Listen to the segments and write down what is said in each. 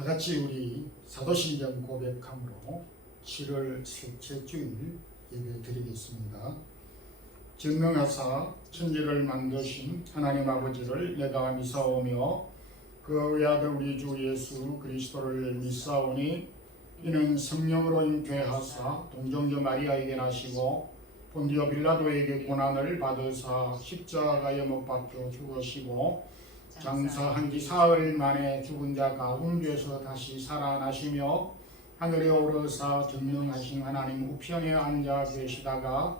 다 같이 우리 사도신경 고백함으로 7월 셋째 주일 예배 드리겠습니다. 증명하사 천지를 만드신 하나님 아버지를 내가 믿사오며 그 외아들 우리 주 예수 그리스도를 믿사오니 이는 성령으로 잉태하사 동정녀 마리아에게 나시고 본디오 빌라도에게 고난을 받으사 십자가에 못 박혀 죽으시고 장사한 지 사흘 만에 죽은 자 가운데서 다시 살아나시며 하늘에 오르사 전능하신 하나님 우편에 앉아 계시다가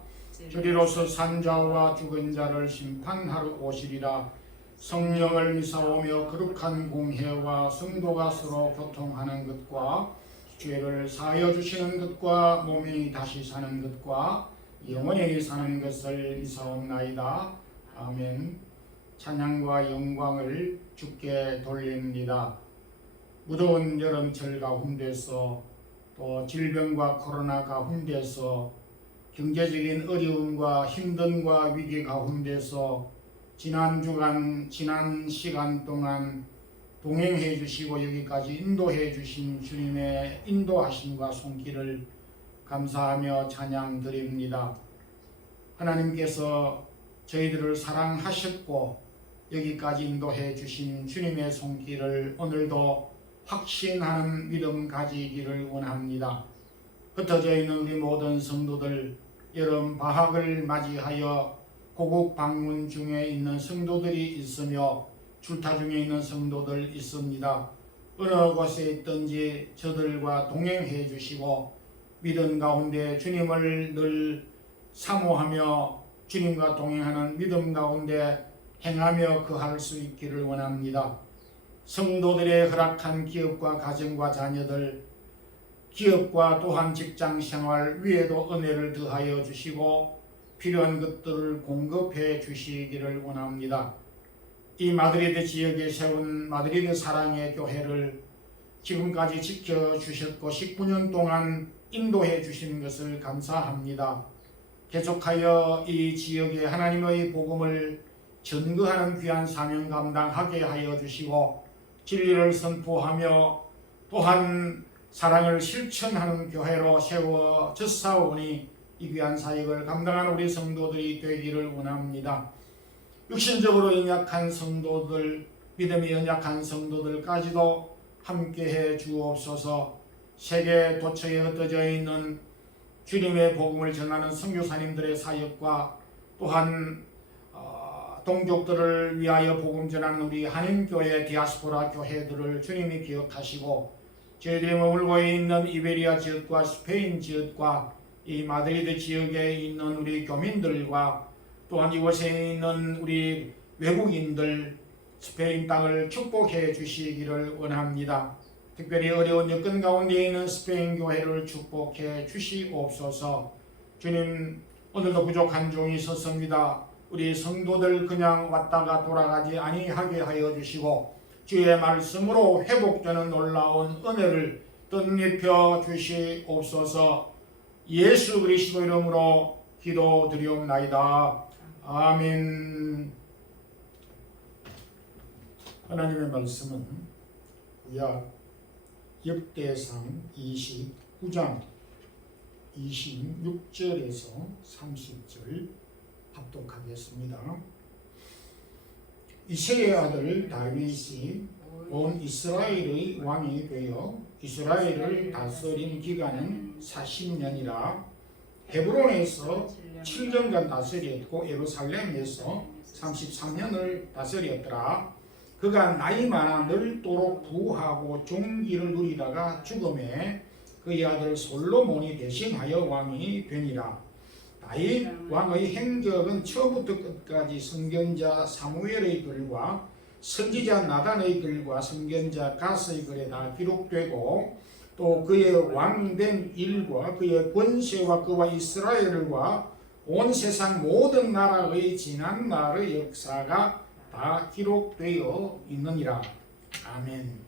저리로서 산자와 죽은 자를 심판하러 오시리라. 성령을 믿사오며 거룩한 공회와 성도가 서로 교통하는 것과 죄를 사하여 주시는 것과 몸이 다시 사는 것과 영원히 사는 것을 믿사옵나이다. 아멘. 찬양과 영광을 주께 돌립니다. 무더운 여름철 가운데서 또 질병과 코로나 가운데서 경제적인 어려움과 힘듦과 위기 가운데서 지난 주간 지난 시간 동안 동행해 주시고 여기까지 인도해 주신 주님의 인도하심과 손길을 감사하며 찬양 드립니다. 하나님께서 저희들을 사랑하셨고 여기까지 인도해 주신 주님의 손길을 오늘도 확신하는 믿음 가지기를 원합니다. 흩어져 있는 우리 모든 성도들, 여름 방학을 맞이하여 고국 방문 중에 있는 성도들이 있으며 출타 중에 있는 성도들 있습니다. 어느 곳에 있든지 저들과 동행해 주시고 믿음 가운데 주님을 늘 사모하며 주님과 동행하는 믿음 가운데 행하며 거할 수 있기를 원합니다. 성도들의 허락한 기업과 가정과 자녀들, 기업과 또한 직장생활 위에도 은혜를 더하여 주시고 필요한 것들을 공급해 주시기를 원합니다. 이 마드리드 지역에 세운 마드리드 사랑의 교회를 지금까지 지켜주셨고 19년 동안 인도해 주신 것을 감사합니다. 계속하여 이 지역에 하나님의 복음을 전거하는 귀한 사명 감당하게 하여 주시고 진리를 선포하며 또한 사랑을 실천하는 교회로 세워졌사오니 이 귀한 사역을 감당하는 우리 성도들이 되기를 원합니다. 육신적으로 연약한 성도들, 믿음이 연약한 성도들까지도 함께해 주옵소서. 세계 도처에 흩어져 있는 주님의 복음을 전하는 선교사님들의 사역과 또한 동족들을 위하여 복음 전하는 우리 한인교회 디아스포라 교회들을 주님이 기억하시고 저희들이 머물고 있는 이베리아 지역과 스페인 지역과 이 마드리드 지역에 있는 우리 교민들과 또한 이곳에 있는 우리 외국인들 스페인 땅을 축복해 주시기를 원합니다. 특별히 어려운 여건 가운데 있는 스페인 교회를 축복해 주시옵소서. 주님, 오늘도 부족한 종이 있었습니다. 우리 성도들 그냥 왔다가 돌아가지 아니하게 하여 주시고 주의 말씀으로 회복되는 놀라운 은혜를 뜻입혀 주시옵소서. 예수 그리스도 이름으로 기도드리옵나이다. 아멘. 하나님의 말씀은 구약 역대상 29장 26절에서 30절 합독하겠습니다. 이새의 아들 다윗이 온 이스라엘의 왕이 되어 이스라엘을 다스린 기간은 40년이라 헤브론에서 7년간 다스렸고 예루살렘에서 33년을 다스렸더라. 그가 나이 많아 늙도록 부하고 종기를 누리다가 죽음에 그의 아들 솔로몬이 대신하여 왕이 되니라. 다윗 왕의 행적은 처음부터 끝까지 선견자 사무엘의 글과 선지자 나단의 글과 선견자 갓의 글에 다 기록되고 또 그의 왕된 일과 그의 권세와 그와 이스라엘과 온 세상 모든 나라의 지난 날의 역사가 다 기록되어 있느니라. 아멘.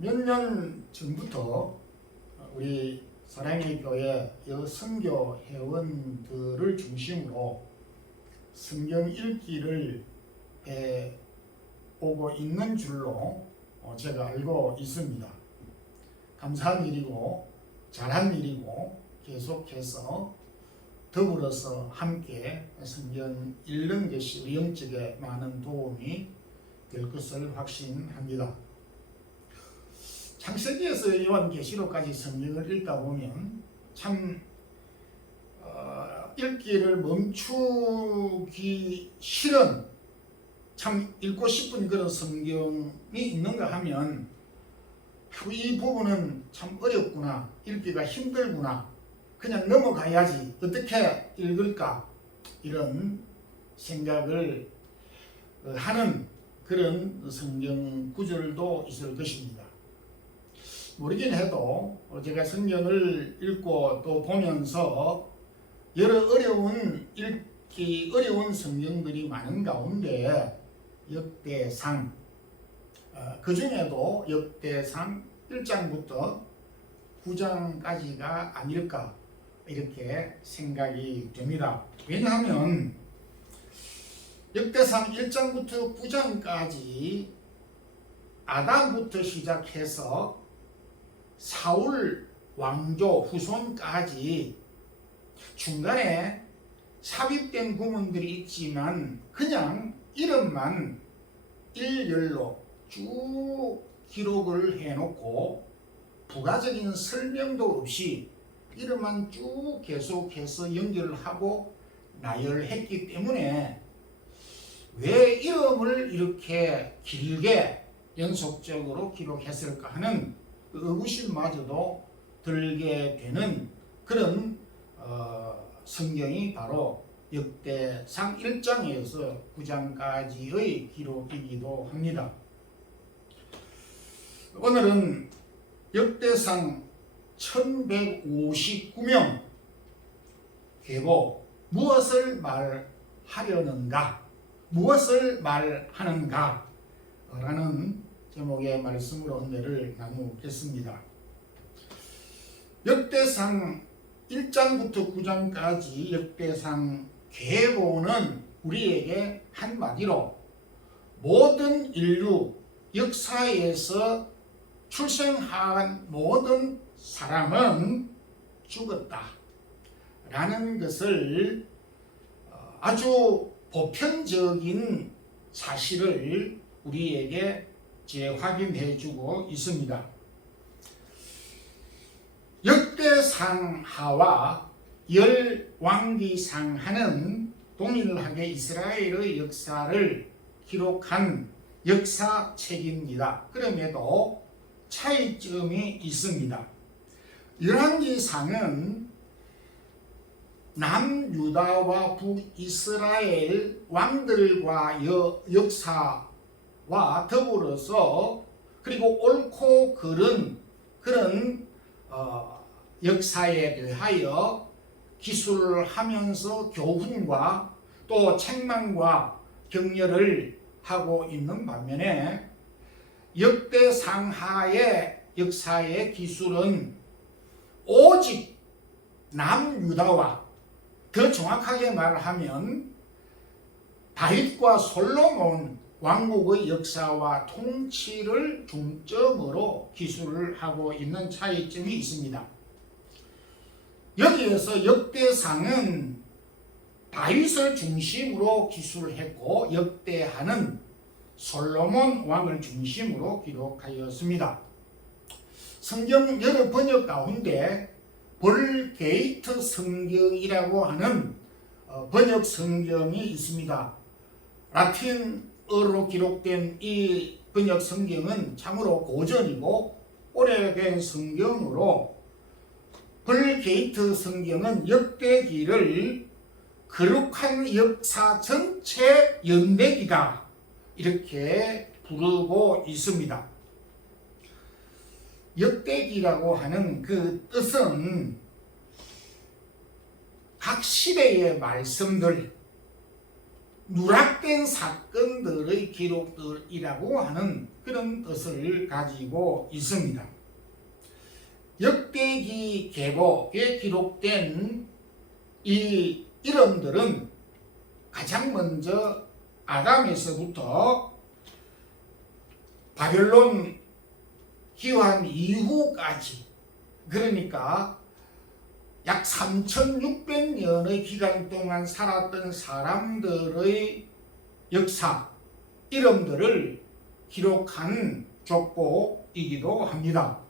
몇 년 전부터 우리 사랑의 교회 여선교 회원들을 중심으로 성경 읽기를 해 오고 있는 줄로 제가 알고 있습니다. 감사한 일이고 잘한 일이고 계속해서 더불어서 함께 성경 읽는 것이 우리 영적에 많은 도움이 될 것을 확신합니다. 창세기에서 요한계시록까지 성경을 읽다 보면 참 읽기를 멈추기 싫은, 참 읽고 싶은 그런 성경이 있는가 하면 이 부분은 참 어렵구나, 읽기가 힘들구나, 그냥 넘어가야지, 어떻게 읽을까, 이런 생각을 하는 그런 성경 구절도 있을 것입니다. 모르긴 해도 제가 성경을 읽고 또 보면서 여러 읽기 어려운 성경들이 많은 가운데 역대상, 그 중에도 역대상 1장부터 9장까지가 아닐까 이렇게 생각이 됩니다. 왜냐하면 역대상 1장부터 9장까지 아담부터 시작해서 사울 왕조 후손까지 중간에 삽입된 구문들이 있지만 그냥 이름만 일렬로 쭉 기록을 해놓고 부가적인 설명도 없이 이름만 쭉 계속해서 연결을 하고 나열했기 때문에 왜 이름을 이렇게 길게 연속적으로 기록했을까 하는 의구심마저도 들게 되는 그런 성경이 바로 역대상 1장에서 9장까지의 기록이기도 합니다. 오늘은 역대상 1159명 계보 무엇을 말하려는가, 무엇을 말하는가 라는 제목의 말씀으로 은혜를 나누겠습니다. 역대상 1장부터 9장까지 역대상 계보는 우리에게 한마디로 모든 인류 역사에서 출생한 모든 사람은 죽었다 라는 것을 아주 보편적인 사실을 우리에게 재확인해 주고 있습니다. 역대상하와 열왕기상하는 동일하게 이스라엘의 역사를 기록한 역사책입니다. 그럼에도 차이점이 있습니다. 열왕기상은 남유다와 북이스라엘 왕들과 역사와 더불어서 그리고 옳고 그른 그런 역사에 대하여 기술을 하면서 교훈과 또 책망과 격려를 하고 있는 반면에 역대상하의 역사의 기술은 오직 남유다와, 더 정확하게 말하면 다윗과 솔로몬 왕국의 역사와 통치를 중점으로 기술을 하고 있는 차이점이 있습니다. 여기에서 역대상은 다윗을 중심으로 기술했고 역대하는 솔로몬 왕을 중심으로 기록하였습니다. 성경 여러 번역 가운데 벌게이트 성경이라고 하는 번역 성경이 있습니다. 라틴어로 기록된 이 번역 성경은 참으로 고전이고 오래된 성경으로 벌게이트 성경은 역대기를 거룩한 역사 전체 연대기다 이렇게 부르고 있습니다. 역대기라고 하는 그 뜻은 각 시대의 말씀들, 누락된 사건들의 기록들이라고 하는 그런 뜻을 가지고 있습니다. 역대기 계보에 기록된 이 이름들은 가장 먼저 아담에서부터 바벨론 기환 이후까지, 그러니까 약 3600년의 기간 동안 살았던 사람들의 역사, 이름들을 기록한 족보이기도 합니다.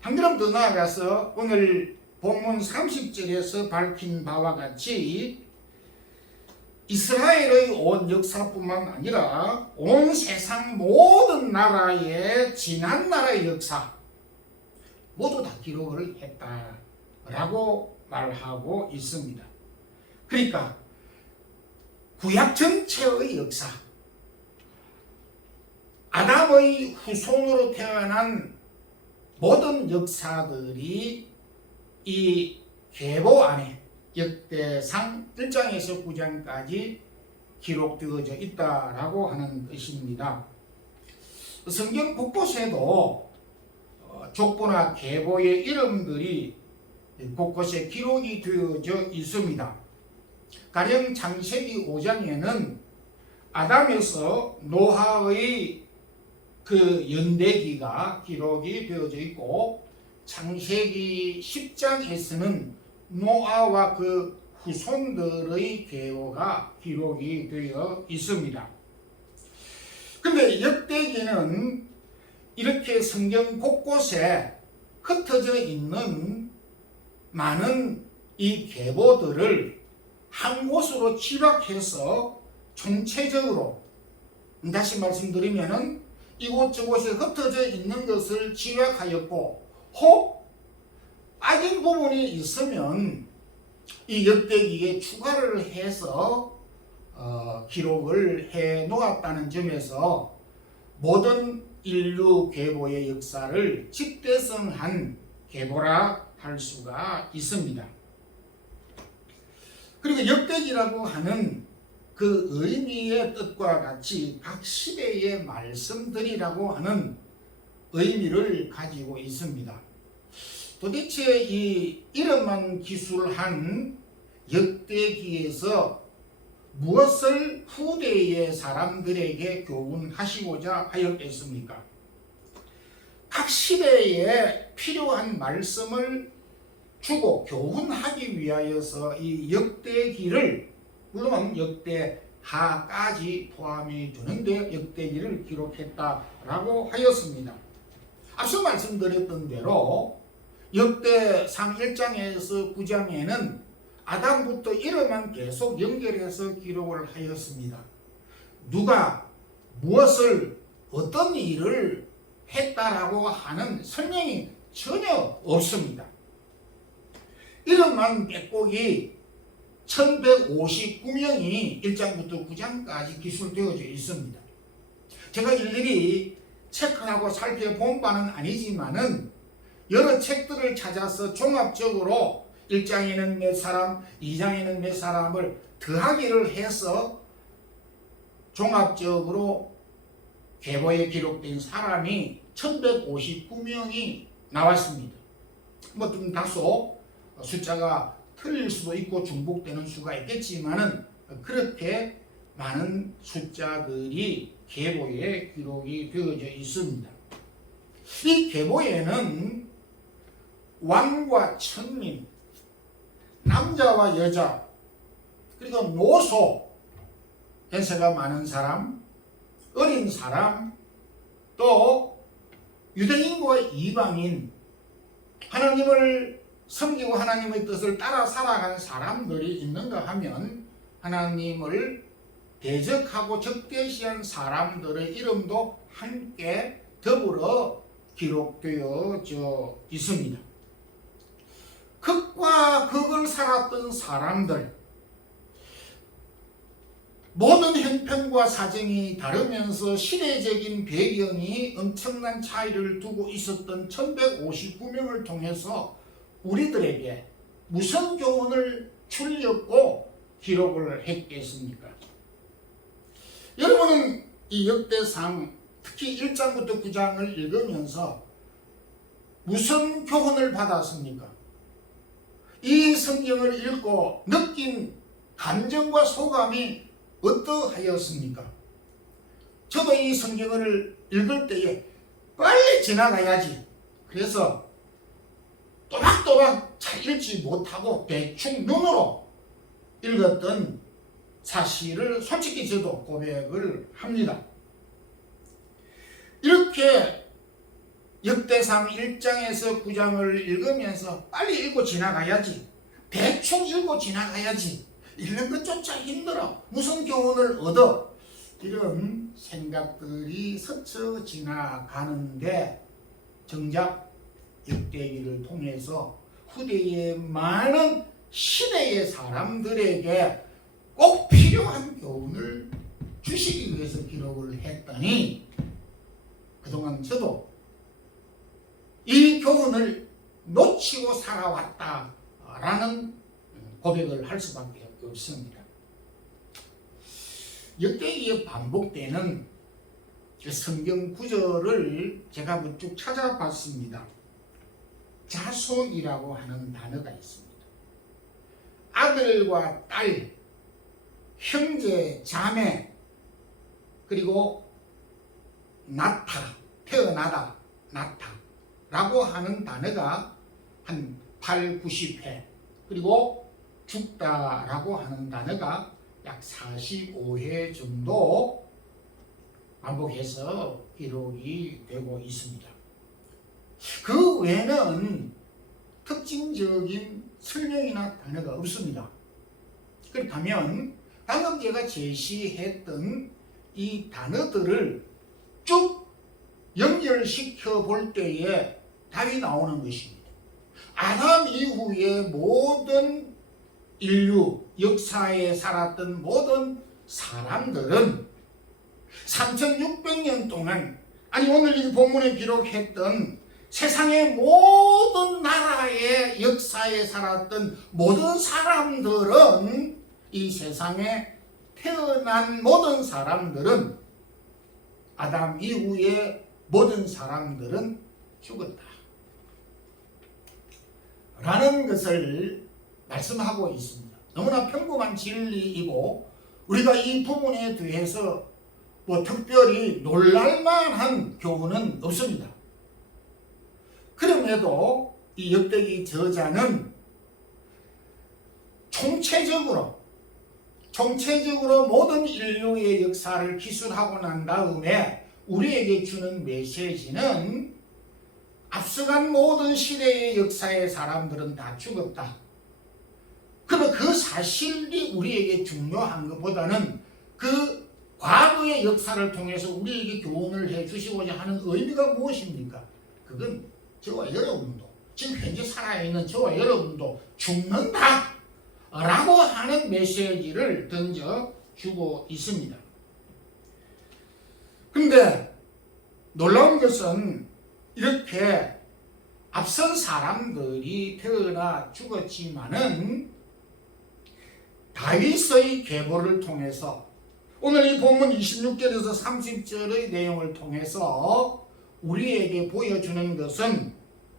한 걸음 더 나아가서 오늘 본문 30절에서 밝힌 바와 같이 이스라엘의 온 역사뿐만 아니라 온 세상 모든 나라의 지난 나라의 역사 모두 다 기록을 했다라고 말하고 있습니다. 그러니까 구약 전체의 역사, 아담의 후손으로 태어난 모든 역사들이 이 계보 안에 역대상 1장에서 9장까지 기록되어져 있다라고 하는 것입니다. 성경 곳곳에도 족보나 계보의 이름들이 곳곳에 기록이 되어져 있습니다. 가령 창세기 5장에는 아담에서 노아의 그 연대기가 기록이 되어져 있고, 창세기 10장에서는 노아와 그 후손들의 계보가 기록이 되어 있습니다. 그런데 역대기는 이렇게 성경 곳곳에 흩어져 있는 많은 이 계보들을 한 곳으로 집약해서 총체적으로, 다시 말씀드리면은 이곳저곳에 흩어져 있는 것을 집약하였고, 혹 빠진 부분이 있으면 이 역대기에 추가를 해서 기록을 해 놓았다는 점에서 모든 인류 계보의 역사를 집대성한 계보라 할 수가 있습니다. 그리고 역대기라고 하는 그 의미의 뜻과 같이 각 시대의 말씀들이라고 하는 의미를 가지고 있습니다. 도대체 이 이름만 기술한 역대기에서 무엇을 후대의 사람들에게 교훈하시고자 하였겠습니까? 각 시대에 필요한 말씀을 주고 교훈하기 위하여서 이 역대기를, 물론 역대하까지 포함이 되는데 역대기를 기록했다라고 하였습니다. 앞서 말씀드렸던 대로 역대상 1장에서 9장에는 아담부터 이름만 계속 연결해서 기록을 하였습니다. 누가 무엇을 어떤 일을 했다라고 하는 설명이 전혀 없습니다. 이름만 빼곡이 1159명이 1장부터 9장까지 기술되어져 있습니다. 제가 일일이 체크하고 살펴본 바는 아니지만은 여러 책들을 찾아서 종합적으로 1장에는 몇 사람, 2장에는 몇 사람을 더하기를 해서 종합적으로 계보에 기록된 사람이 1159명이 나왔습니다. 뭐 좀 다소 숫자가 틀릴 수도 있고 중복되는 수가 있겠지만은 그렇게 많은 숫자들이 계보에 기록이 되어져 있습니다. 이 계보에는 왕과 천민, 남자와 여자, 그리고 노소, 연세가 많은 사람, 어린 사람, 또 유대인과 이방인, 하나님을 섬기고 하나님의 뜻을 따라 살아가는 사람들이 있는가 하면 하나님을 대적하고 적대시한 사람들의 이름도 함께 더불어 기록되어져 있습니다. 극과 극을 살았던 사람들, 모든 형편과 사정이 다르면서 시대적인 배경이 엄청난 차이를 두고 있었던 1159명을 통해서 우리들에게 무슨 교훈을 주려고 기록을 했겠습니까? 여러분은 이 역대상 특히 1장부터 9장을 읽으면서 무슨 교훈을 받았습니까? 이 성경을 읽고 느낀 감정과 소감이 어떠하였습니까? 저도 이 성경을 읽을 때에 빨리 지나가야지. 그래서 또박또박 잘 읽지 못하고 대충 눈으로 읽었던 사실을 솔직히 저도 고백을 합니다. 이렇게 역대상 1장에서 9장을 읽으면서 빨리 읽고 지나가야지. 대충 읽고 지나가야지. 읽는 것조차 힘들어. 무슨 교훈을 얻어? 이런 생각들이 스쳐 지나가는데 정작 역대기를 통해서 후대의 많은 시대의 사람들에게 꼭 필요한 교훈을 주시기 위해서 기록을 했더니 그동안 저도 이 교훈을 놓치고 살아왔다라는 고백을 할 수밖에 없습니다. 역대기에 반복되는 성경 구절을 제가 쭉 찾아봤습니다. 자손이라고 하는 단어가 있습니다. 아들과 딸, 형제, 자매, 그리고 낳다, 태어나다, 낳다라고 하는 단어가 한 8, 90회, 그리고 죽다라고 하는 단어가 약 45회 정도 반복해서 기록이 되고 있습니다. 그 외에는 특징적인 설명이나 단어가 없습니다. 그렇다면 방금 제가 제시했던 이 단어들을 쭉 연결시켜 볼 때에 답이 나오는 것입니다. 아담 이후의 모든 인류 역사에 살았던 모든 사람들은 3600년 동안, 아니 오늘 이 본문에 기록했던 세상의 모든 나라의 역사에 살았던 모든 사람들은, 이 세상에 태어난 모든 사람들은, 아담 이후의 모든 사람들은 죽었다 라는 것을 말씀하고 있습니다. 너무나 평범한 진리이고 우리가 이 부분에 대해서 특별히 놀랄만한 교훈은 없습니다. 그럼에도 이 역대기 저자는 총체적으로 모든 인류의 역사를 기술하고 난 다음에 우리에게 주는 메시지는 앞서간 모든 시대의 역사의 사람들은 다 죽었다. 그러면 그 사실이 우리에게 중요한 것보다는 그 과거의 역사를 통해서 우리에게 교훈을 해주시고자 하는 의미가 무엇입니까? 그건 저와 여러분도, 지금 현재 살아있는 저와 여러분도 죽는다 라고 하는 메시지를 던져주고 있습니다. 그런데 놀라운 것은 이렇게 앞선 사람들이 태어나 죽었지만은 다윗의 계보를 통해서 오늘 이 본문 26절에서 30절의 내용을 통해서 우리에게 보여주는 것은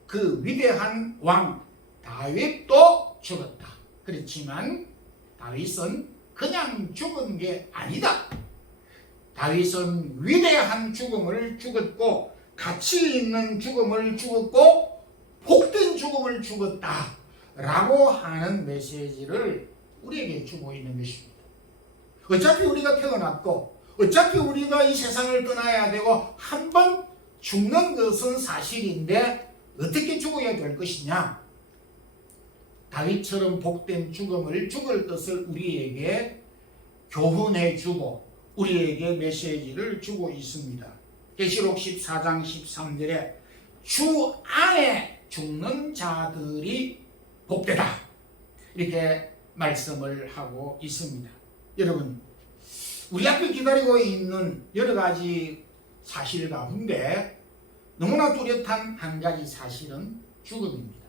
그 위대한 왕 다윗도 죽었다. 그렇지만 다윗은 그냥 죽은 게 아니다. 다윗은 위대한 죽음을 죽었고 가치 있는 죽음을 죽었고 복된 죽음을 죽었다 라고 하는 메시지를 우리에게 주고 있는 것입니다. 어차피 우리가 태어났고 어차피 우리가 이 세상을 떠나야 되고 한 번 죽는 것은 사실인데 어떻게 죽어야 될 것이냐? 다윗처럼 복된 죽음을 죽을 것을 우리에게 교훈해 주고 우리에게 메시지를 주고 있습니다. 계시록 14장 13절에 주 안에 죽는 자들이 복되다 이렇게 말씀을 하고 있습니다. 여러분, 우리 앞에 기다리고 있는 여러 가지 사실 가운데 너무나 뚜렷한 한 가지 사실은 죽음입니다.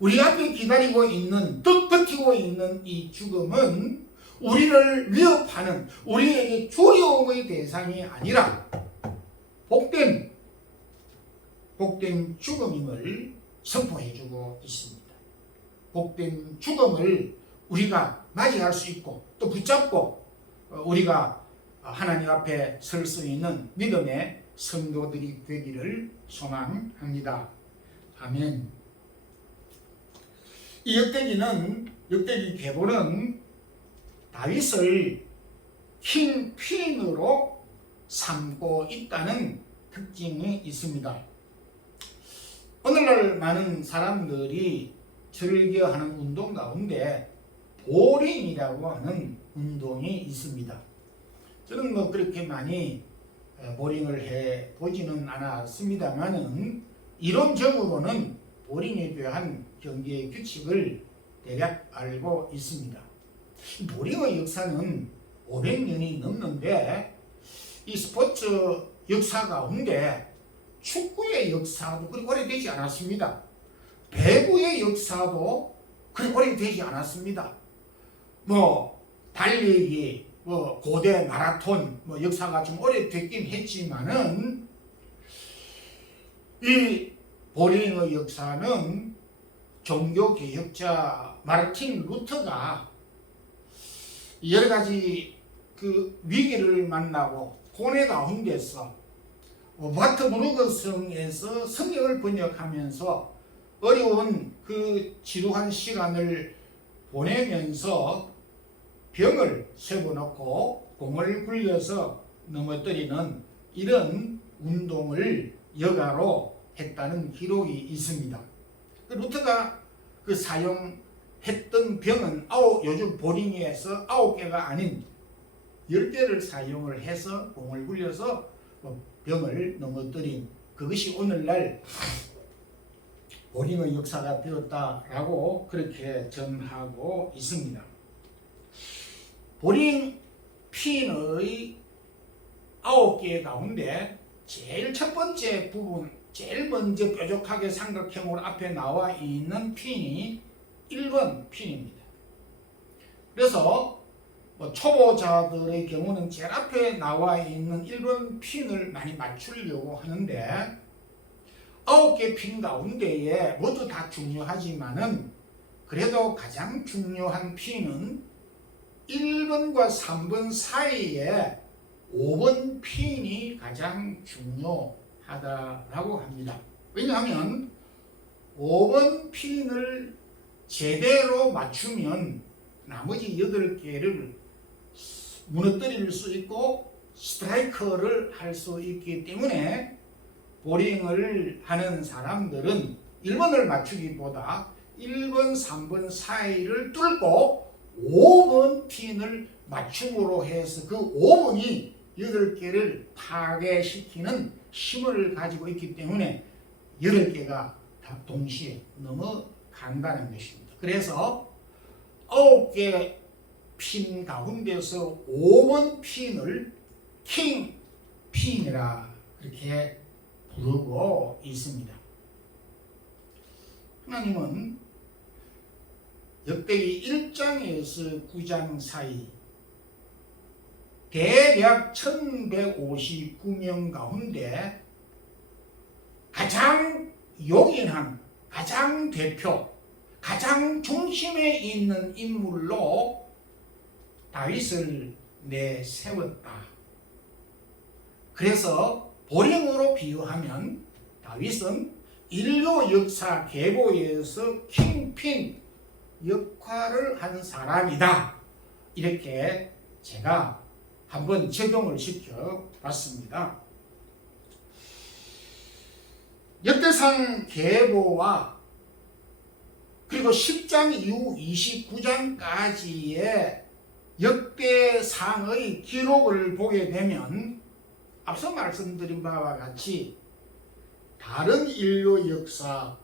우리 앞에 기다리고 있는, 또 버티고 있는 이 죽음은 우리를 위협하는, 우리에게 두려움의 대상이 아니라 복된 죽음임을 선포해주고 있습니다. 복된 죽음을 우리가 맞이할 수 있고 또 붙잡고 우리가 하나님 앞에 설 수 있는 믿음의 성도들이 되기를 소망합니다. 아멘. 이 역대기 계보는 다윗을 킹퀸으로 삼고 있다는 특징이 있습니다. 오늘날 많은 사람들이 즐겨하는 운동 가운데 보링이라고 하는 운동이 있습니다. 저는 그렇게 많이 보링을 해보지는 않았습니다만은 이론적으로는 보링에 대한 경기의 규칙을 대략 알고 있습니다. 보링의 역사는 500년이 넘는데 이 스포츠 역사 가운데 축구의 역사도 그리 오래되지 않았습니다. 배구의 역사도 그리 오래되지 않았습니다. 달리기, 고대 마라톤 역사가 좀 오래됐긴 했지만은 이 보링의 역사는 종교개혁자 마르틴 루터가 여러 가지 그 위기를 만나고 고뇌 가운데서 와트부르크 성에서 성경을 번역하면서 어려운 그 지루한 시간을 보내면서 병을 세워놓고 공을 굴려서 넘어뜨리는 이런 운동을 여가로 했다는 기록이 있습니다. 루터가 그 사용했던 병은 요즘 보링에서 9개가 아닌 10개를 사용을 해서 공을 굴려서 병을 넘어뜨린 그것이 오늘날 보링의 역사가 되었다라고 그렇게 전하고 있습니다. 보링 핀의 9개 가운데 제일 첫 번째 부분, 제일 먼저 뾰족하게 삼각형으로 앞에 나와 있는 핀이 1번 핀입니다. 그래서 초보자들의 경우는 제일 앞에 나와 있는 1번 핀을 많이 맞추려고 하는데 9개 핀 가운데에 모두 다 중요하지만은 그래도 가장 중요한 핀은 1번과 3번 사이에 5번 핀이 가장 중요하다라고 합니다. 왜냐하면 5번 핀을 제대로 맞추면 나머지 8개를 무너뜨릴 수 있고 스트라이커를 할 수 있기 때문에 보링을 하는 사람들은 1번을 맞추기보다 1번, 3번 사이를 뚫고 5번 핀을 맞춤으로 해서 그 5번이 8개를 파괴시키는 힘을 가지고 있기 때문에 8개가 다 동시에 넘어간다는 것입니다. 그래서 9개 핀 가운데서 5번 핀을 킹 핀이라 그렇게 부르고 있습니다. 하나님은 역대기 1장에서 9장 사이 대략 1159명 가운데 가장 용인한, 가장 대표, 가장 중심에 있는 인물로 다윗을 내세웠다. 그래서 보령으로 비유하면 다윗은 인류 역사 계보에서 킹핀 역할을 한 사람이다. 이렇게 제가 한번 적용을 시켜봤습니다. 역대상 계보와 그리고 10장 이후 29장까지의 역대상의 기록을 보게 되면 앞서 말씀드린 바와 같이 다른 인류 역사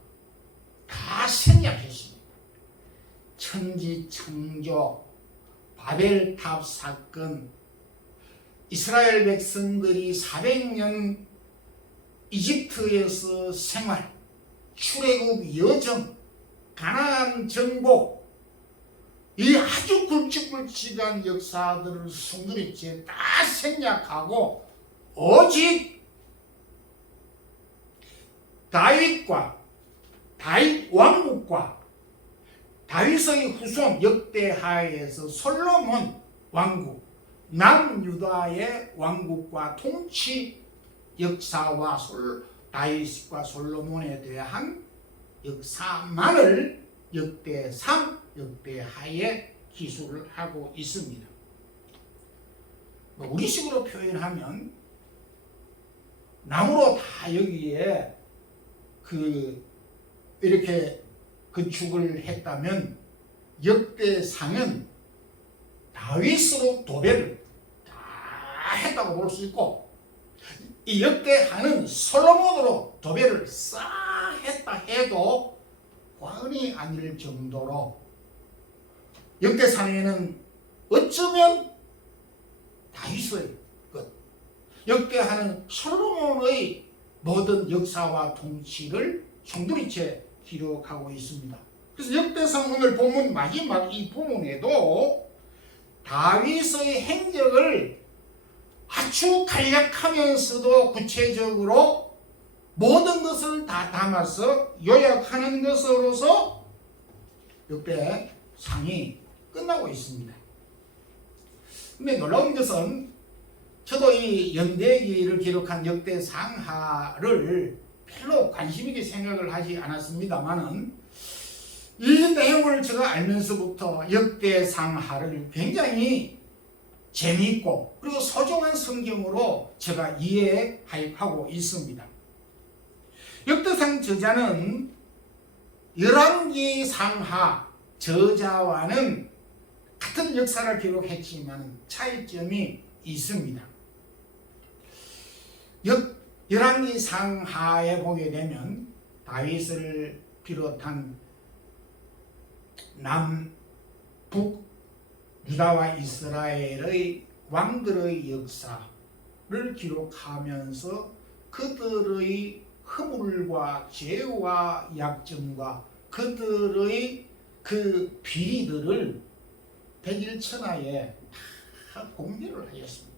다 생략했습니다. 천지창조, 바벨탑 사건, 이스라엘 백성들이 400년 이집트에서 생활, 출애굽 여정, 가나안 정복, 이 아주 굵직굵직한 역사들을 숭두리째 다 생략하고 오직 다윗과 다윗 왕국과 다윗의 후손 역대하에서 솔로몬 왕국, 남유다의 왕국과 통치 역사와 다윗과 솔로몬에 대한 역사만을 역대상, 역대하에 기술을 하고 있습니다. 우리식으로 표현하면 나무로 다 여기에 이렇게 건축을 했다면 역대상은 다윗으로 도배를 다 했다고 볼 수 있고, 이 역대하는 솔로몬으로 도배를 싹 했다 해도 과언이 아닐 정도로 역대상에는 어쩌면 다윗의 것, 역대하는 솔로몬의 모든 역사와 통치를 송두리째 기록하고 있습니다. 그래서 역대상 오늘 본문 마지막 이 부분에도 다윗의 행적을 아주 간략하면서도 구체적으로 모든 것을 다 담아서 요약하는 것으로서 역대상이 끝나고 있습니다. 근데 놀라운 것은 저도 이 연대기를 기록한 역대상하를 별로 관심 있게 생각을 하지 않았습니다만은 이 내용을 제가 알면서부터 역대상하를 굉장히 재미있고 그리고 소중한 성경으로 제가 이해하고 있습니다. 역대상 저자는 열왕기상하 저자와는 같은 역사를 기록했지만 차이점이 있습니다. 열왕기상하에 보게 되면 다윗을 비롯한 남북 유다와 이스라엘의 왕들의 역사를 기록하면서 그들의 허물과 죄와 약점과 그들의 그 비리들을 백일천하에 다 공개를 하였습니다.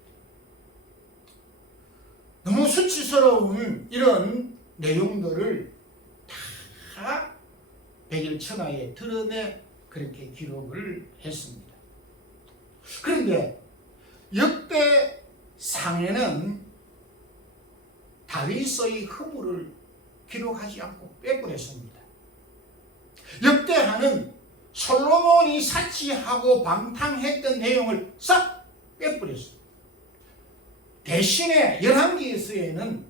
너무 수치스러운 이런 내용들을 다 백일천하에 드러내 그렇게 기록을 했습니다. 그런데 역대상에는 다윗의 허물을 기록하지 않고 빼버렸습니다. 역대하는 솔로몬이 사치하고 방탕했던 내용을 싹 빼버렸습니다. 대신에 열왕기서에는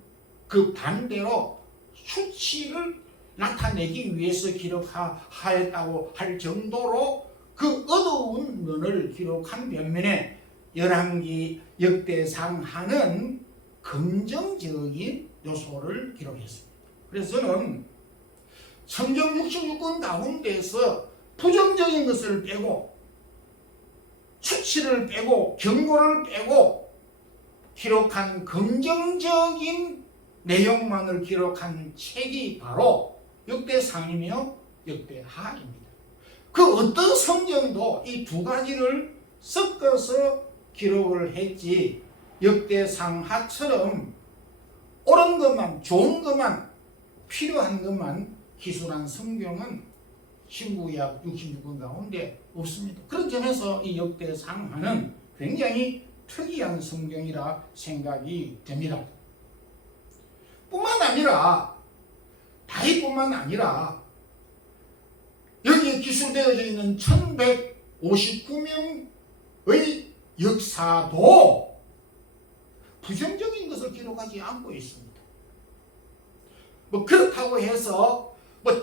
그 반대로 수치를 나타내기 위해서 기록하였다고 할 정도로 그 어두운 면을 기록한 반면에 열왕기 역대상하는 긍정적인 요소를 기록했습니다. 그래서 저는 성경 66권 가운데서 부정적인 것을 빼고 수치를 빼고 경고를 빼고 기록한 긍정적인 내용만을 기록한 책이 바로 역대상이며 역대하입니다. 그 어떤 성경도 이 두 가지를 섞어서 기록을 했지 역대상하처럼 옳은 것만, 좋은 것만, 필요한 것만 기술한 성경은 신구약 66권 가운데 없습니다. 그런 점에서 이 역대상하는 굉장히 특이한 성경이라 생각이 됩니다. 뿐만 아니라 다윗뿐만 아니라 여기에 기술되어져 있는 1159명의 역사도 부정적인 것을 기록하지 않고 있습니다. 그렇다고 해서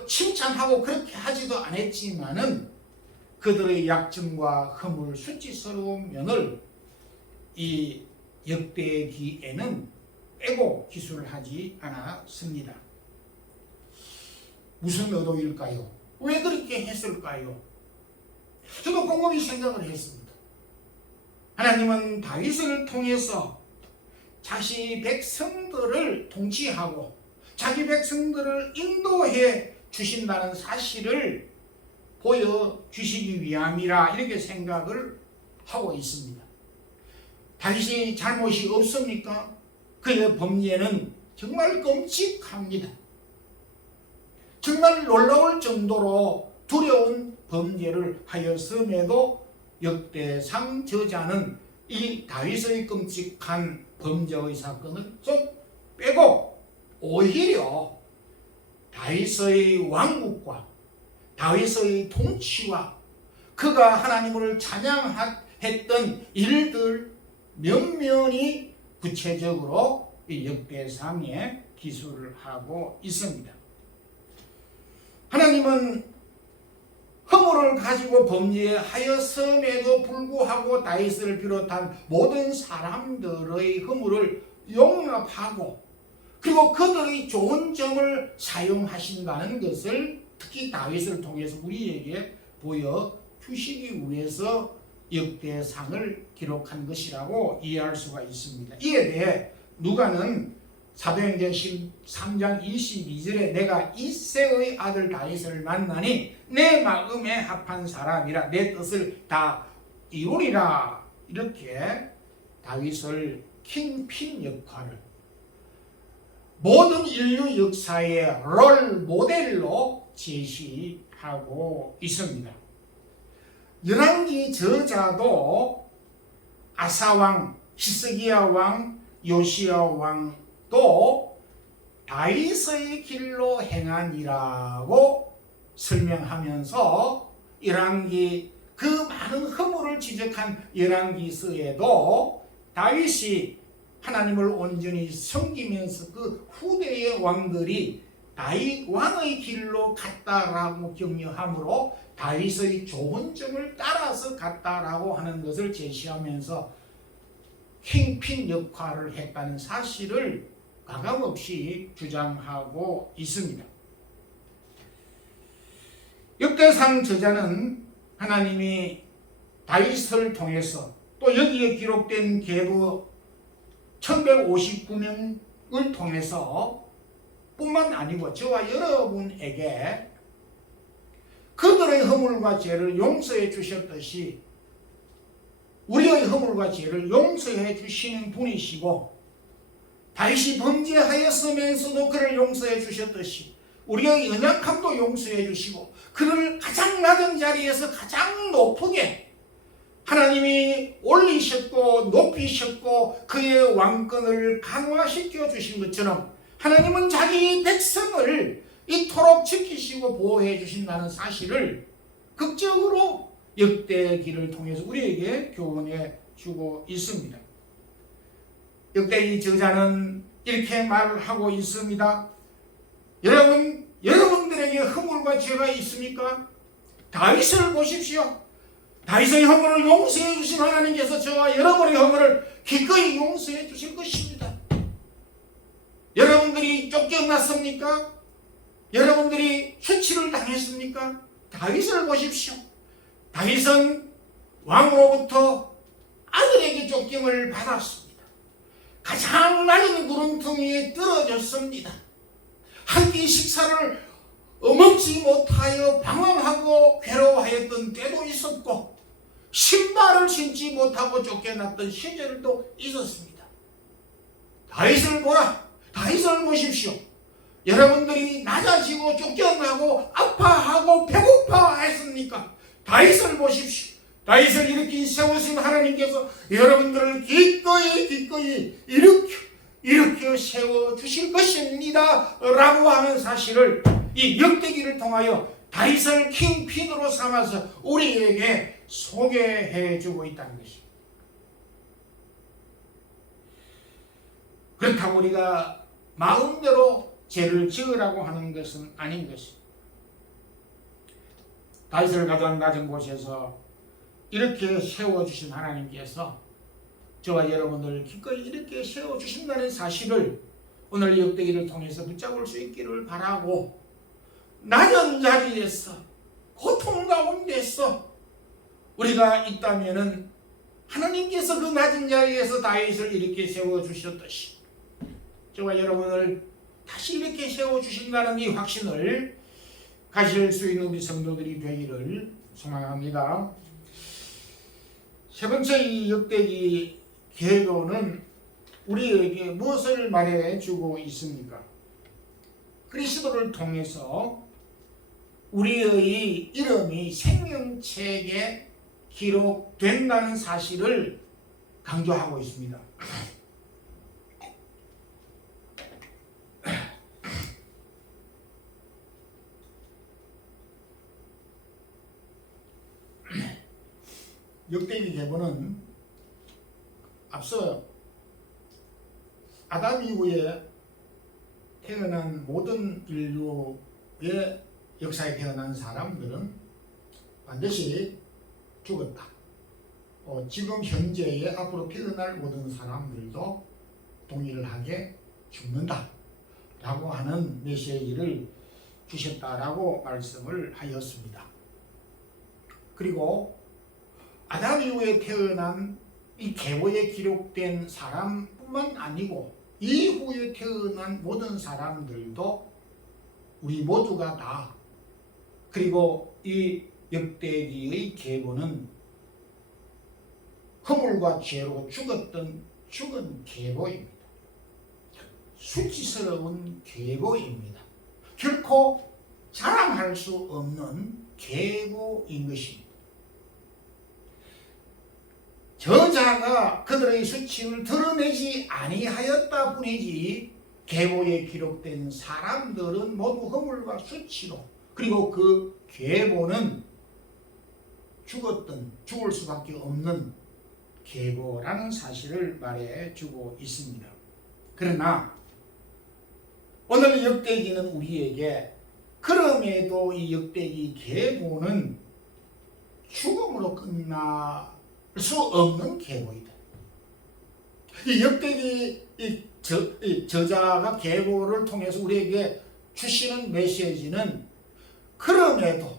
칭찬하고 그렇게 하지도 않았지만은 그들의 약점과 허물, 수치스러운 면을 이 역대기에는 빼고 기술을 하지 않았습니다. 무슨 의도일까요? 왜 그렇게 했을까요? 저도 곰곰이 생각을 했습니다. 하나님은 다윗을 통해서 자기 백성들을 통치하고 자기 백성들을 인도해 주신다는 사실을 보여주시기 위함이라 이렇게 생각을 하고 있습니다. 다윗이 잘못이 없습니까? 그의 범죄는 정말 끔찍합니다. 정말 놀라울 정도로 두려운 범죄를 하였음에도 역대상 저자는 이 다윗의 끔찍한 범죄의 사건을 좀 빼고 오히려 다윗의 왕국과 다윗의 통치와 그가 하나님을 찬양했던 일들 면면이 구체적으로 이 역대상에 기술을 하고 있습니다. 하나님은 허물을 가지고 범죄하였음에도 불구하고 다윗을 비롯한 모든 사람들의 허물을 용납하고 그리고 그들의 좋은 점을 사용하신다는 것을 특히 다윗을 통해서 우리에게 보여주시기 위해서 역대상을 기록한 것이라고 이해할 수가 있습니다. 이에 대해 누가는 사도행전 13장 22절에 내가 이새의 아들 다윗을 만나니 내 마음에 합한 사람이라 내 뜻을 다 이루리라 이렇게 다윗을 킹핀 역할을 모든 인류 역사의 롤 모델로 제시하고 있습니다. 열왕기 저자도 아사왕, 히스기야왕, 요시야왕도 다윗의 길로 행하니라고 설명하면서 열왕기 그 많은 허물을 지적한 열왕기서에도 다윗이 하나님을 온전히 섬기면서 그 후대의 왕들이 다윗 왕의 길로 갔다라고 격려하므로 다윗의 좋은 점을 따라서 갔다라고 하는 것을 제시하면서 킹핀 역할을 했다는 사실을 가감없이 주장하고 있습니다. 역대상 저자는 하나님이 다윗을 통해서 또 여기에 기록된 계부 1159명을 통해서 뿐만 아니고 저와 여러분에게 그들의 허물과 죄를 용서해 주셨듯이 우리의 허물과 죄를 용서해 주시는 분이시고 다윗이 범죄하였으면서도 그를 용서해 주셨듯이 우리의 연약함도 용서해 주시고 그를 가장 낮은 자리에서 가장 높게 하나님이 올리셨고 높이셨고 그의 왕권을 강화시켜 주신 것처럼 하나님은 자기 백성을 이토록 지키시고 보호해 주신다는 사실을 극적으로 역대기를 통해서 우리에게 교훈해 주고 있습니다. 역대기 저자는 이렇게 말하고 있습니다. 여러분들에게 허물과 죄가 있습니까? 다윗을 보십시오. 다윗의 허물을 용서해 주신 하나님께서 저와 여러분의 허물을 기꺼이 용서해 주실 것입니다. 여러분들이 쫓겨났습니까? 여러분들이 수치를 당했습니까? 다윗을 보십시오. 다윗은 왕으로부터 아들에게 쫓김을 받았습니다. 가장 낮은 구름퉁이에 떨어졌습니다. 한 끼 식사를 먹지 못하여 방황하고 괴로워하였던 때도 있었고 신발을 신지 못하고 쫓겨났던 시절도 있었습니다. 다윗을 보라. 다윗을 보십시오. 여러분들이 낮아지고 쫓겨나고 아파하고 배고파했습니까? 다윗을 보십시오. 다윗을 일으킨 세우신 하나님께서 여러분들을 기꺼이 일으켜 세워주실 것입니다 라고 하는 사실을 이 역대기를 통하여 다윗을 킹핀으로 삼아서 우리에게 소개해주고 있다는 것입니다. 그렇다고 우리가 마음대로 죄를 지으라고 하는 것은 아닌 것입니다. 다윗을 가장 낮은 곳에서 이렇게 세워주신 하나님께서 저와 여러분을 기꺼이 이렇게 세워주신다는 사실을 오늘 역대기를 통해서 붙잡을 수 있기를 바라고 낮은 자리에서 고통 가운데서 우리가 있다면은 하나님께서 그 낮은 자리에서 다윗을 이렇게 세워주셨듯이 저와 여러분을 다시 이렇게 세워주신다는 이 확신을 가질 수 있는 우리 성도들이 되기를 소망합니다. 세 번째 이 역대기 계도는 우리에게 무엇을 말해주고 있습니까? 그리스도를 통해서 우리의 이름이 생명책에 기록된다는 사실을 강조하고 있습니다. 역대기 계보는 앞서 아담 이후에 태어난 모든 인류의 역사에 태어난 사람들은 반드시 죽었다. 지금 현재의 앞으로 태어날 모든 사람들도 동의를 하게 죽는다 라고 하는 메시지를 주셨다라고 말씀을 하였습니다. 그리고 아담 이후에 태어난 이 계보에 기록된 사람뿐만 아니고 이후에 태어난 모든 사람들도 우리 모두가 다, 그리고 이 역대기의 계보는 허물과 죄로 죽은 계보입니다. 수치스러운 계보입니다. 결코 자랑할 수 없는 계보인 것입니다. 저자가 그들의 수치를 드러내지 아니하였다 뿐이지 계보에 기록된 사람들은 모두 허물과 수치로, 그리고 그 계보는 죽을 수밖에 없는 계보라는 사실을 말해주고 있습니다. 그러나 오늘 역대기는 우리에게 그럼에도 이 역대기 계보는 죽음으로 끝날 수 없는 계보이다. 이 역대기 저자가 계보를 통해서 우리에게 주시는 메시지는 그럼에도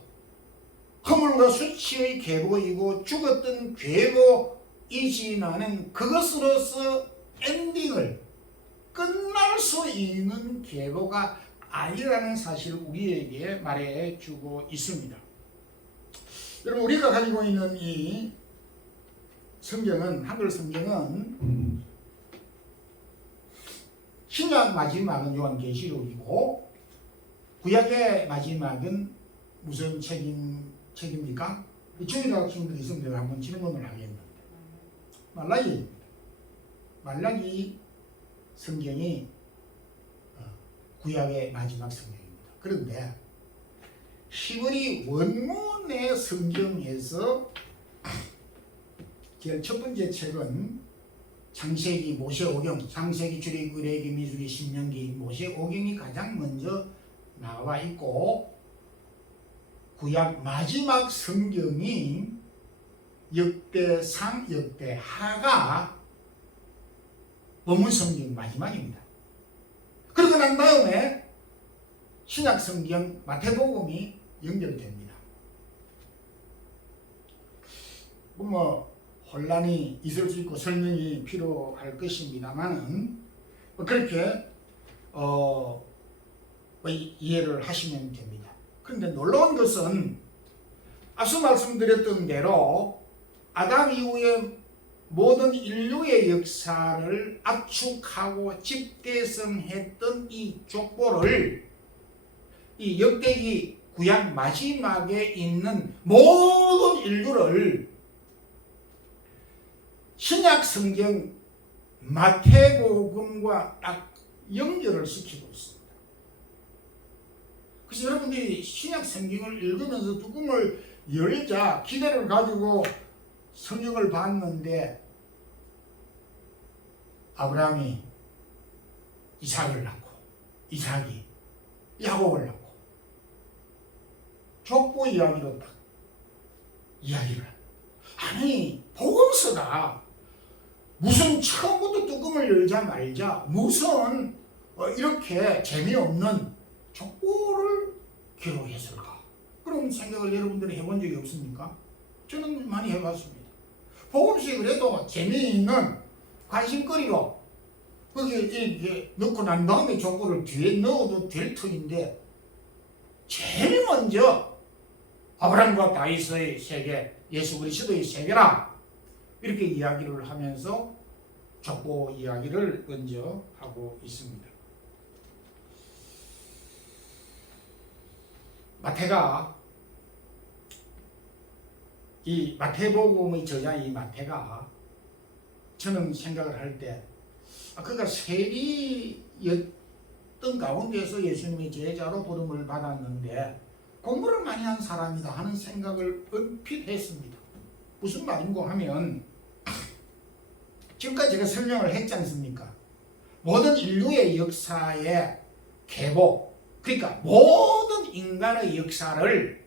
허물과 수치의 계보이고 죽었던 계보이지만은 그것으로서 엔딩을 끝날 수 있는 계보가 아니라는 사실을 우리에게 말해주고 있습니다. 여러분, 우리가 가지고 있는 이 성경은, 한글 성경은 신약 마지막은 요한계시록이고 구약의 마지막은 무슨 책입니까? 중일학 친구들이 있으면 내가 한번 질문을 하겠는데 말라기입니다. 말라기 성경이 구약의 마지막 성경입니다. 그런데 히브리 원문의 성경에서 제일 첫 번째 책은 창세기, 모세오경, 창세기, 출애굽기, 민수기, 신명기, 모세오경이 가장 먼저 나와 있고 구약 마지막 성경이 역대상, 역대하가 본문 성경 마지막입니다. 그러고 난 다음에 신약 성경 마태복음이 연결됩니다. 혼란이 있을 수 있고 설명이 필요할 것입니다만은 그렇게 이해를 하시면 됩니다. 그런데 놀라운 것은 앞서 말씀드렸던 대로 아담 이후에 모든 인류의 역사를 압축하고 집대성했던 이 족보를 이 역대기 구약 마지막에 있는 모든 인류를 신약 성경 마태복음과 딱 연결을 시키고 있습니다. 그래서 여러분들이 신약 성경을 읽으면서 뚜껑을 열자 기대를 가지고 성경을 봤는데 아브라함이 이삭을 낳고 이삭이 야곱을 낳고 족보 이야기로 딱 이야기를 합니다. 아니 복음서가 무슨 처음부터 뚜껑을 열자 말자 무슨 이렇게 재미없는 족보를 기록했을까? 그런 생각을 여러분들이 해본 적이 없습니까? 저는 많이 해봤습니다. 복음서에 그래도 재미있는 관심거리로 거기에 이렇게 넣고 난 다음에 족보를 뒤에 넣어도 될 터인데 제일 먼저 아브라함과 다윗의 세계, 예수 그리스도의 세계라 이렇게 이야기를 하면서 족보 이야기를 먼저 하고 있습니다. 마태가 이 마태복음의 저자 이 마태가 저는 생각을 할 때 그가 세리였던 가운데서 예수님의 제자로 부름을 받았는데 공부를 많이 한 사람이다 하는 생각을 얼핏 했습니다. 무슨 말인고 하면 지금까지 제가 설명을 했지 않습니까? 모든 인류의 역사의 계보, 그러니까 모든 인간의 역사를,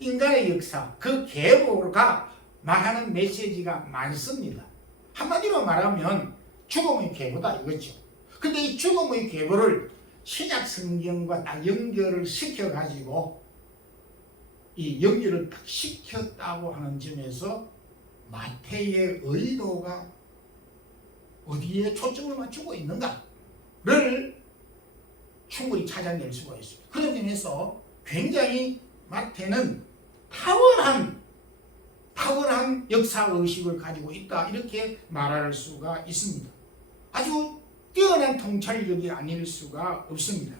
인간의 역사, 그 계보가 말하는 메시지가 많습니다. 한마디로 말하면 죽음의 계보다 이거죠. 근데 이 죽음의 계보를 신약 성경과 딱 연결을 시켜가지고 이 연결을 딱 시켰다고 하는 점에서 마태의 의도가 어디에 초점을 맞추고 있는가를 충분히 찾아낼 수가 있습니다. 그런 점에서 굉장히 마태는 탁월한 역사의식을 가지고 있다 이렇게 말할 수가 있습니다. 아주 뛰어난 통찰력이 아닐 수가 없습니다.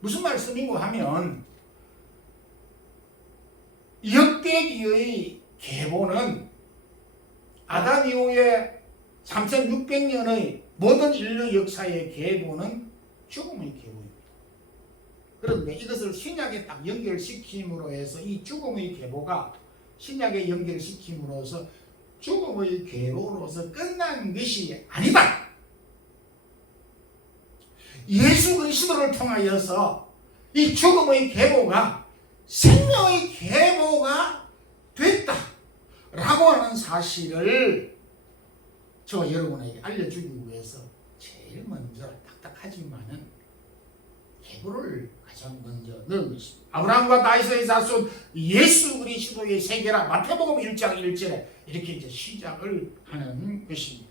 무슨 말씀인고 하면 역대기의 계보는 아담 이후에 3600년의 모든 인류 역사의 계보는 죽음의 계보입니다. 그런데 이것을 신약에 딱 연결시킴으로 해서 이 죽음의 계보가 신약에 연결시킴으로써 죽음의 계보로서 끝난 것이 아니다. 예수 그리스도를 통하여서 이 죽음의 계보가 생명의 계보가 됐다라고 하는 사실을 저와 여러분에게 알려주기 위해서 제일 먼저 딱딱하지만은 계보를 가장 먼저 넣은 것입니다. 아브라함과 다윗의 자손 예수 그리스도의 세계라 마태복음 1장 1절에 이렇게 이제 시작을 하는 것입니다.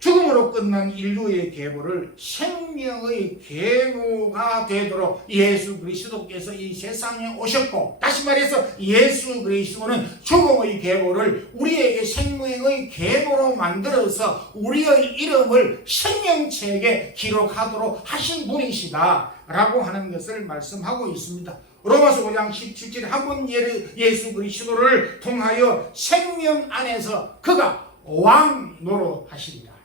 죽음으로 끝난 인류의 계보를 생명의 계보가 되도록 예수 그리스도께서 이 세상에 오셨고, 다시 말해서 예수 그리스도는 죽음의 계보를 우리에게 생명의 계보로 만들어서 우리의 이름을 생명책에 기록하도록 하신 분이시다 라고 하는 것을 말씀하고 있습니다. 로마서 5장 17절에 한 번 예수 그리스도를 통하여 생명 안에서 그가 왕 노릇하시리라.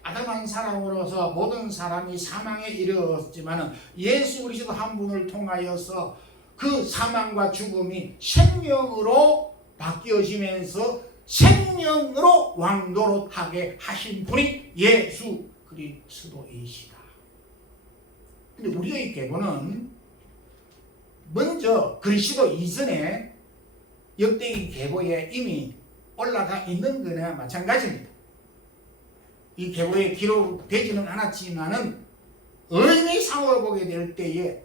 아담 한 사람으로서 모든 사람이 사망에 이르렀지만 예수 그리스도 한 분을 통하여서 그 사망과 죽음이 생명으로 바뀌어지면서 생명으로 왕노릇하게 하신 분이 예수 그리스도이시다. 근데 우리의 계보는 먼저 그리스도 이전에 역대기 계보에 이미 올라가 있는 거나 마찬가지입니다. 이 계보에 기록되지는 않았지만은 의미상으로 보게 될 때에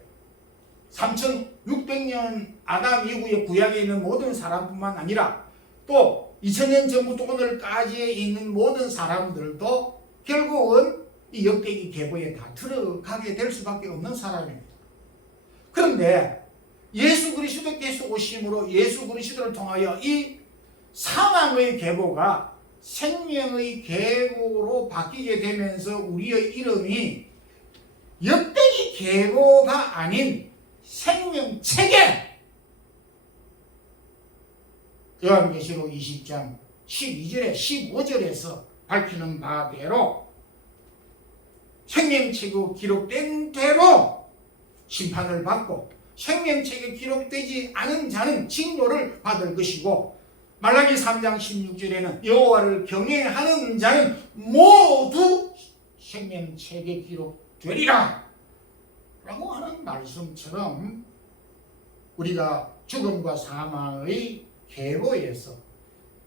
3600년 아담 이후에 구약에 있는 모든 사람뿐만 아니라 또 2000년 전부터 오늘까지에 있는 모든 사람들도 결국은 이 역대기 계보에 다 들어가게 될 수밖에 없는 사람입니다. 그런데 예수 그리스도께서 오심으로 예수 그리스도를 통하여 이 사망의 계보가 생명의 계보로 바뀌게 되면서 우리의 이름이 역대기 계보가 아닌 생명책에 요한계시록 20장 12절에 15절에서 밝히는 바대로 생명책으로 기록된 대로 심판을 받고 생명책에 기록되지 않은 자는 징조를 받을 것이고, 말라기 3장 16절에는 여호와를 경외하는 자는 모두 생명책에 기록되리라 라고 하는 말씀처럼 우리가 죽음과 사망의 계보에서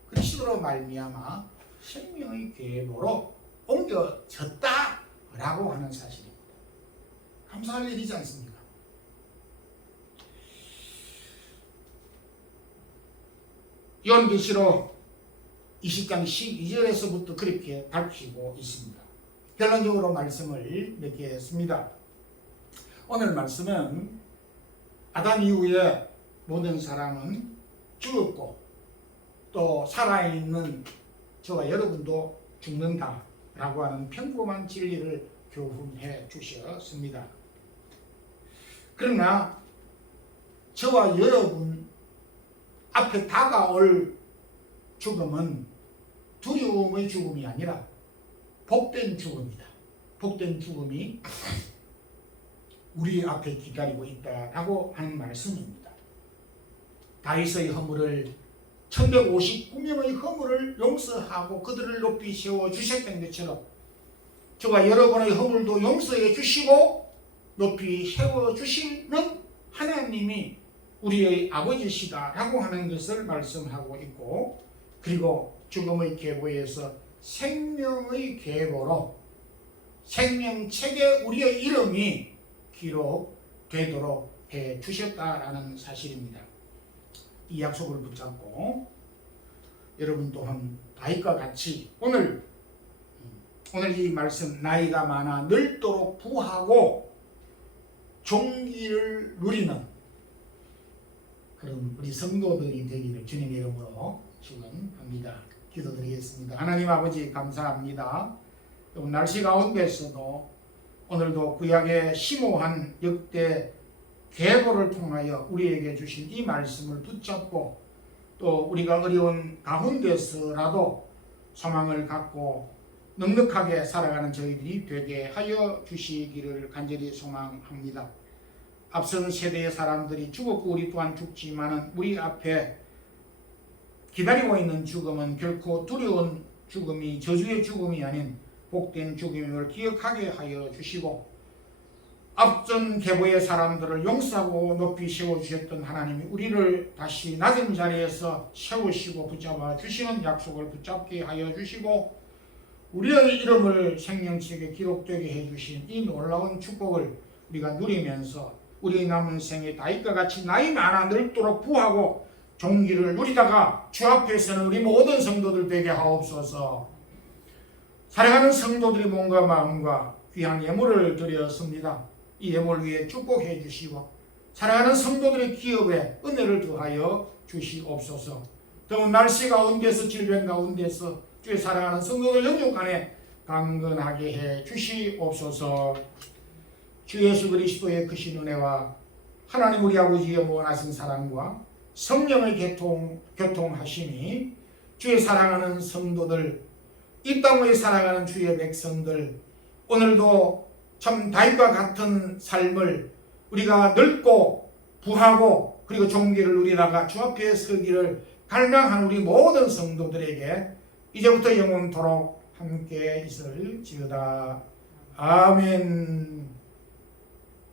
그리스도로 말미암아 생명의 계보로 옮겨졌다 라고 하는 사실입니다. 감사할 일이지 않습니까? 요한계시록 20장 12절에서부터 그렇게 밝히고 있습니다. 결론적으로 말씀을 맺겠습니다. 오늘 말씀은 아담 이후에 모든 사람은 죽었고 또 살아있는 저와 여러분도 죽는다라고 하는 평범한 진리를 교훈해 주셨습니다. 그러나 저와 여러분 앞에 다가올 죽음은 두려움의 죽음이 아니라 복된 죽음이다. 복된 죽음이 우리 앞에 기다리고 있다라고 하는 말씀입니다. 다윗의 허물을 1159명의 허물을 용서하고 그들을 높이 세워주셨던 것처럼 저와 여러분의 허물도 용서해 주시고 높이 세워주시는 하나님이 우리의 아버지시다라고 하는 것을 말씀하고 있고, 그리고 죽음의 계보에서 생명의 계보로 생명책에 우리의 이름이 기록되도록 해 주셨다라는 사실입니다. 이 약속을 붙잡고 여러분 또한 다윗과 같이 오늘 이 말씀, 나이가 많아 늙도록 부하고 종기를 누리는 그런 우리 성도들이 되기를 주님의 이름으로 축원합니다. 기도드리겠습니다. 하나님 아버지 감사합니다. 날씨 가운데서도 오늘도 구약의 심오한 역대 계보를 통하여 우리에게 주신 이 말씀을 붙잡고 또 우리가 어려운 가운데서라도 소망을 갖고 넉넉하게 살아가는 저희들이 되게 하여 주시기를 간절히 소망합니다. 앞선 세대의 사람들이 죽었고 우리 또한 죽지만은 우리 앞에 기다리고 있는 죽음은 결코 두려운 죽음이 저주의 죽음이 아닌 복된 죽음임을 기억하게 하여 주시고, 앞전 계보의 사람들을 용서하고 높이 세워주셨던 하나님이 우리를 다시 낮은 자리에서 세우시고 붙잡아 주시는 약속을 붙잡게 하여 주시고, 우리의 이름을 생명책에 기록되게 해주신 이 놀라운 축복을 우리가 누리면서 우리의 남은 생에 다윗과 같이 나이 많아 늙도록 부하고 종기를 누리다가 주 앞에서는 우리 모든 성도들 되게 하옵소서. 살아가는 성도들이 몸과 마음과 귀한 예물을 드렸습니다. 이 예물 위에 축복해 주시고 살아가는 성도들의 기업에 은혜를 더하여 주시옵소서. 더운 날씨 가운데서 질병 가운데서 주의 살아가는 성도들 영육 안에 강건하게 해 주시옵소서. 주 예수 그리스도의 크신 은혜와 하나님 우리 아버지의 무한하신 사랑과 성령의 교통하심이 주의 사랑하는 성도들, 이 땅에 살아가는 주의 백성들, 오늘도 참 다윗과 같은 삶을 우리가 늙고 부하고 그리고 종기를 누리다가 주 앞에 서기를 갈망한 우리 모든 성도들에게 이제부터 영원토록 함께 있을지어다. 아멘.